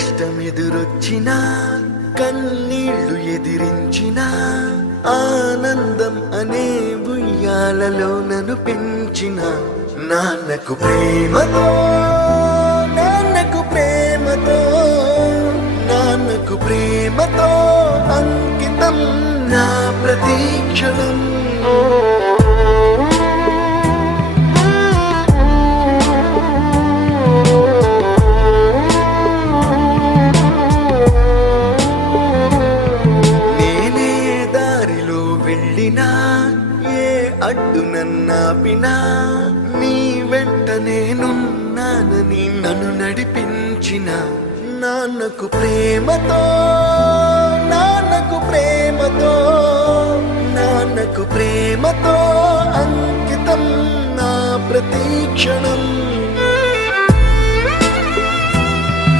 కష్టమెదురొచ్చినా కన్నీళ్లు ఎదిరించిన ఆనందం అనే ఉయ్యాలలో నన్ను పెంచిన నాన్నకు ప్రేమతో నాన్నకు ప్రేమతో నాన్నకు ప్రేమతో అంకితం నా ప్రతీక్షణం. ఏ అడ్డు నన్నాపినా నీ వెంట నేనున్నానని నన్ను నడిపించిన నాన్నకు ప్రేమతో నాన్నకు ప్రేమతో నాన్నకు ప్రేమతో అంకితం నా ప్రతీక్షణం.